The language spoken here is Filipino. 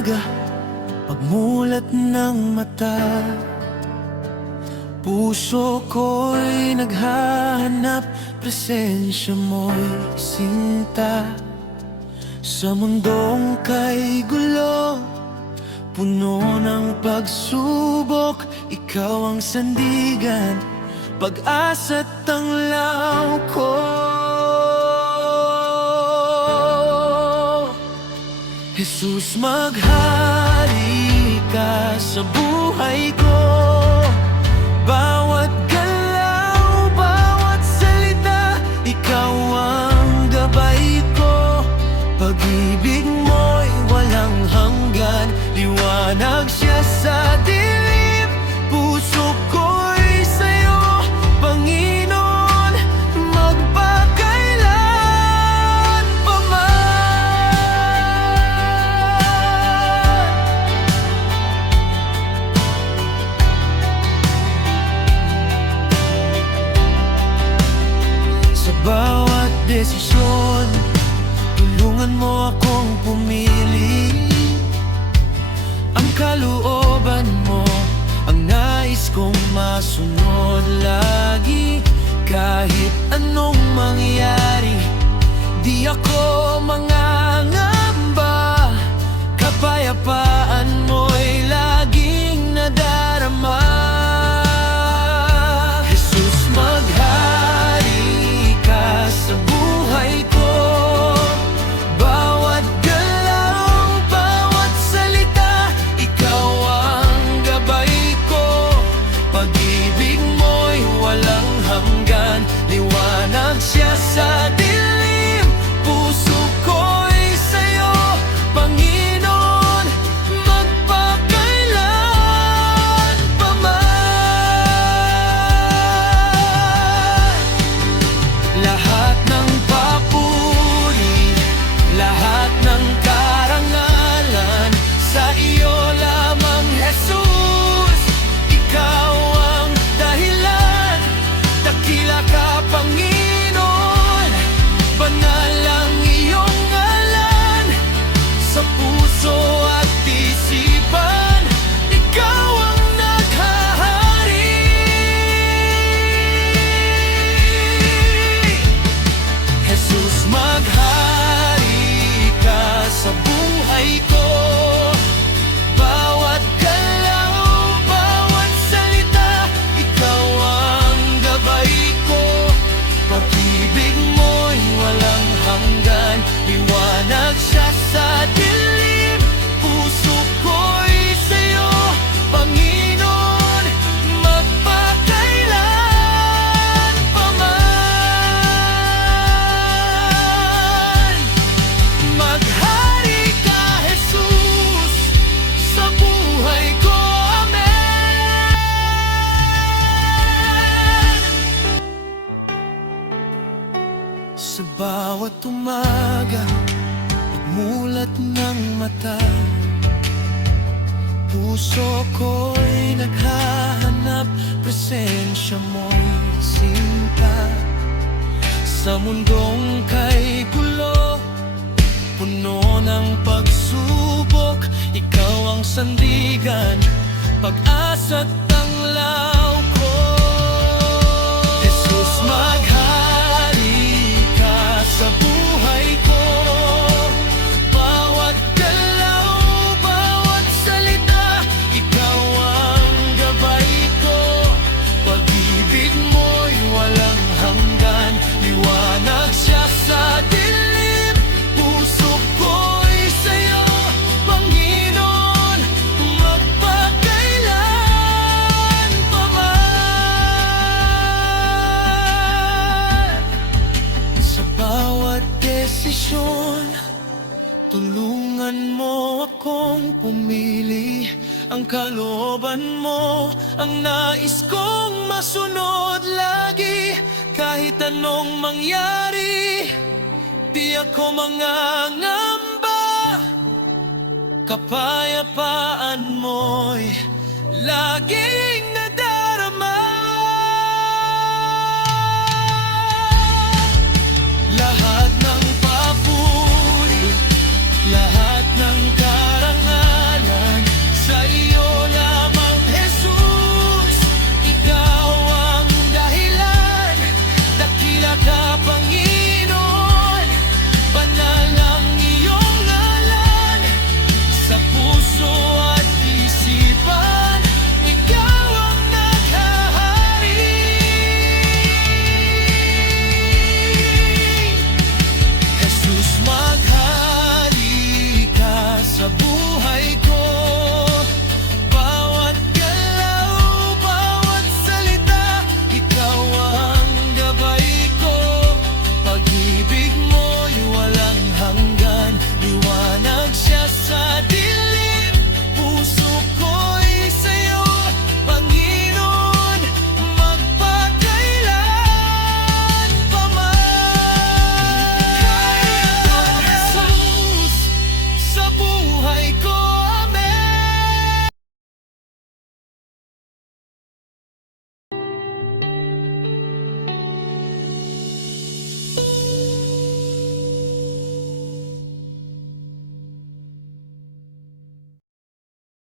umaga, pagmulat ng mata, puso ko'y naghahanap, presensya mo'y sinta. Sa mundong kay gulo, puno ng pagsubok, ikaw ang sandigan, pag-asa't tanglaw ko. Jesus, maghari ka sa buhay ko. Bawat galaw, bawat salita, ikaw ang gabay ko. Pag-ibig mo'y walang hanggan, liwanag siya sa dilim. Puso ko'y sa'yo, Panginoon, magpakailan pa man. Sa bawat desisyon, tulungan mo akong pumili. Ang kalooban mo, ang nais kong masunod lagi. Kahit anong mangyari, di ako mangangamba. Kapayapaan mo'y laging nadarama. Jesus, maghari ka sa buhay ko. Bawat galaw, bawat salita, ikaw ang gabay ko. Pag-ibig mo'y walang hanggan, liwanag siya sa dilim. Puso ko'y sa'yo, Panginoon, magpakailan pa man. Lahat ng papuri, lahat ng karangalan, sa iyo lamang, Jesus. Ikaw ang dahilan, dakila ka, Panginoon. Banal ang iyong ngalan, sa puso at isipan, ikaw ang naghahari. Jesus, maghari ka sa buhay ko. Bawat galaw, bawat salita, ikaw ang gabay ko. Pag-ibig mo'y walang hanggan, liwanag siya sa dilim. Puso ko'y sa'yo, Panginoon, magpakailan pa man. Maghari ka, Jesus, sa buhay ko. Amen. Sa bawat umaga, pagmulat ng mata, puso ko'y naghahanap, presensya mo'y sinta. Sa mundong kay gulo, puno ng pagsubok, ikaw ang sandigan, pag-asa't tanglaw ko. Jesus, maghari ka sa buhay ko. Bawat galaw, bawat salita, ikaw ang gabay ko. Pag-ibig mo'y walang hanggan, liwanag siya sa dilim. Puso ko'y sa'yo, Panginoon, magpakailan pa man. Sa bawat desisyon, tulungan mo akong pumili. Ang kalooban mo, ang nais kong masunod lagi. Kahit anong mangyari, di ako mangangamba. Kapayapaan mo'y laging